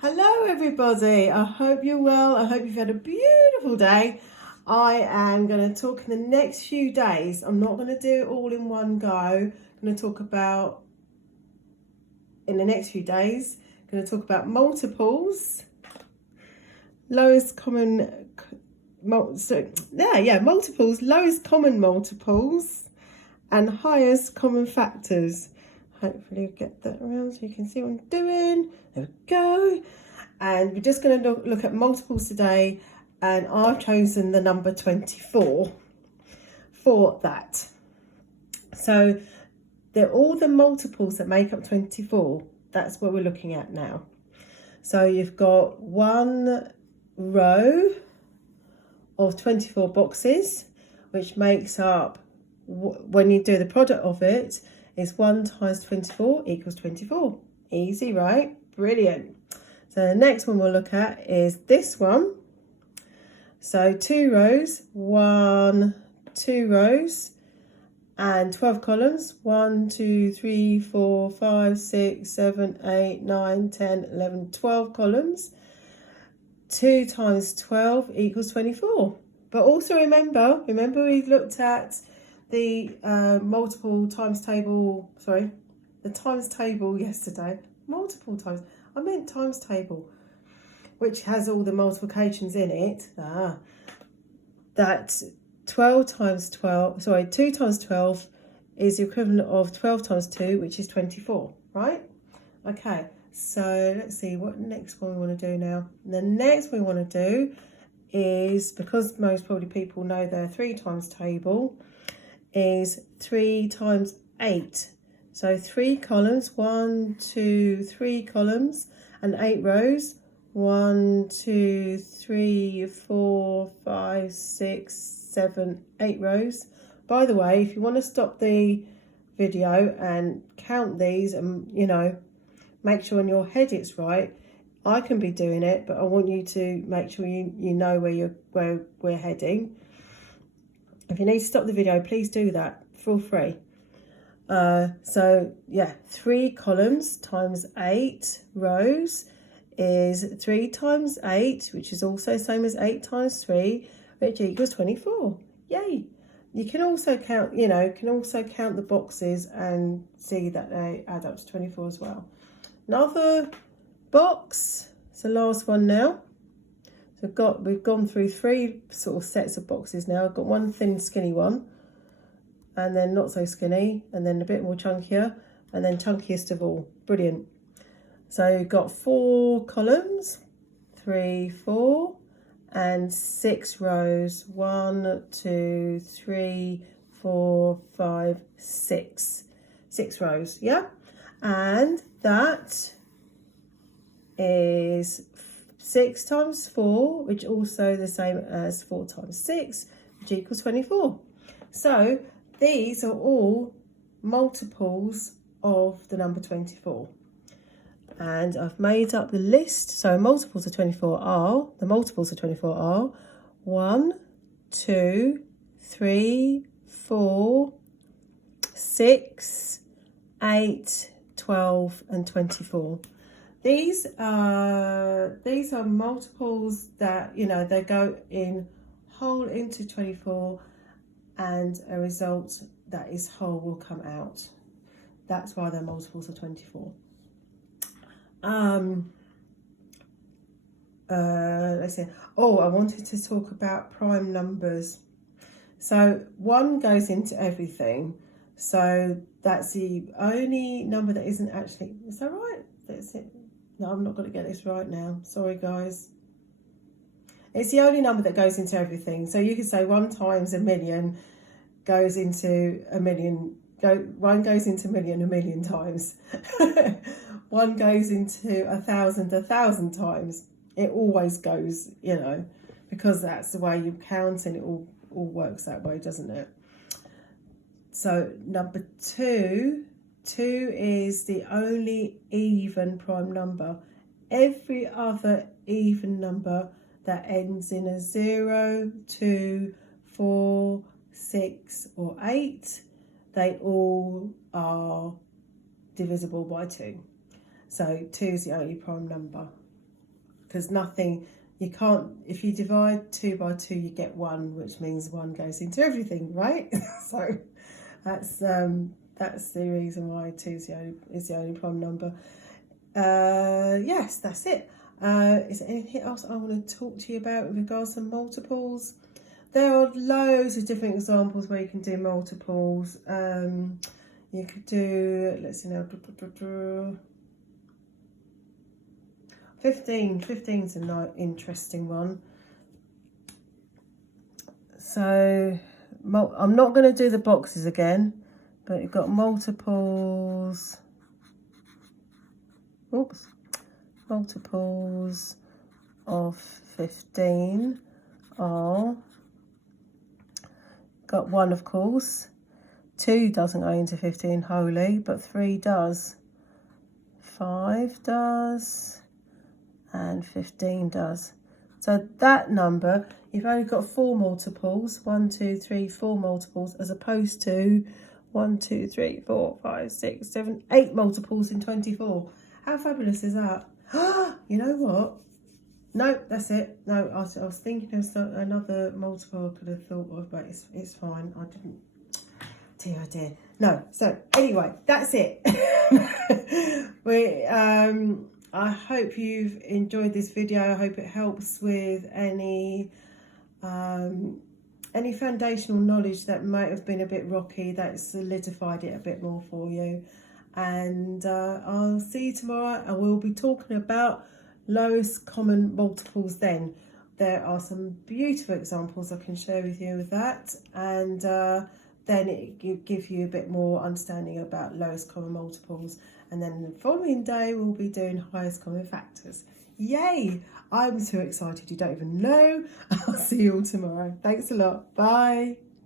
Hello everybody, I hope you're well. I hope you've had a beautiful day. I am going to talk in the next few days. I'm not going to do it all in one go. I'm going to talk about, in the next few days, I'm going to talk about multiples, lowest common, multiples, lowest common multiples, and highest common factors. Hopefully I'll get that around so you can see what I'm doing. There we go. And we're just going to look at multiples today, and I've chosen the number 24 for that. So they're all the multiples that make up 24. That's what we're looking at now. So you've got one row of 24 boxes, which makes up, when you do the product of it, is 1 times 24 equals 24. Easy, right? Brilliant. So the next one we'll look at is this one. So 2 rows, 2 rows, and 12 columns. 1, 2, 3, 4, 5, 6, 7, 8, 9, 10, 11, 12 columns. 2 times 12 equals 24. But also remember we looked at the multiple times table, the times table yesterday. Multiple times, I meant times table, which has all the multiplications in it. That 2 times 12 is the equivalent of 12 times 2, which is 24, right? Okay, so let's see what next one we want to do now. The next one we want to do is, because most probably people know their 3 times table, is 3 times 8. So 3 columns, 1, 2, 3 columns, and 8 rows. 1, 2, 3, 4, 5, 6, 7, 8 rows. By the way, if you want to stop the video and count these and, make sure in your head it's right, I can be doing it, but I want you to make sure you know where we're heading. If you need to stop the video, please do that. Feel free. 3 columns times 8 rows is 3 times 8, which is also the same as 8 times 3, which equals 24. Yay! You can also count, count the boxes and see that they add up to 24 as well. Another box. It's the last one now. So we've gone through 3 sort of sets of boxes now. I've got one thin, skinny one, and then not so skinny, and then a bit more chunkier, and then chunkiest of all. Brilliant. So you've got 4 columns, 3, 4, and 6 rows. 1, 2, 3, 4, 5, 6. 6 rows, yeah? And that is 6 times 4, which also the same as 4 times 6, which equals 24. So these are all multiples of the number 24. And I've made up the list. So multiples of 24 are, 1, 2, 3, 4, 6, 8, 12, and 24. These are multiples that, they go in whole into 24, and a result that is whole will come out. That's why they're multiples of 24. Let's see. Oh, I wanted to talk about prime numbers. So 1 goes into everything. So that's the only number that isn't actually, is that right? That's it. No, I'm not going to get this right now. Sorry, guys. It's the only number that goes into everything. So you could say 1 times a million goes into a million. 1 goes into a million times. 1 goes into 1,000 times. It always goes, because that's the way you count, and it all works that way, doesn't it? So number 2 is the only even prime number. Every other even number that ends in a 0, 2, 4, 6, or 8, they all are divisible by 2. So 2 is the only prime number. because nothing, you can't, if you divide 2 by 2, you get 1, which means 1 goes into everything, right? So that's the reason why 2 is the only prime number. Yes, that's it. Is there anything else I want to talk to you about with regards to multiples? There are loads of different examples where you can do multiples. You could do, let's see now, 15. 15's a interesting one. So I'm not going to do the boxes again, but you've got multiples. Oops. Multiples of 15 are, got 1 of course, 2 doesn't go into 15 wholly, but 3 does, 5 does, and 15 does. So that number, you've only got 4 multiples, 1, 2, 3, 4 multiples, as opposed to 1, 2, 3, 4, 5, 6, 7, 8 multiples in 24. How fabulous is that? You know what? No, that's it. No, I was thinking of another multiple I could have thought of, but it's fine. I didn't. Dear, oh dear. No. So anyway, that's it. I hope you've enjoyed this video. I hope it helps with any foundational knowledge that might have been a bit rocky, that solidified it a bit more for you. And I'll see you tomorrow, and we'll be talking about lowest common multiples then. There are some beautiful examples I can share with you with that, and then it gives you a bit more understanding about lowest common multiples. And then the following day we'll be doing highest common factors. Yay! I'm so excited you don't even know. I'll see you all tomorrow. Thanks a lot. Bye.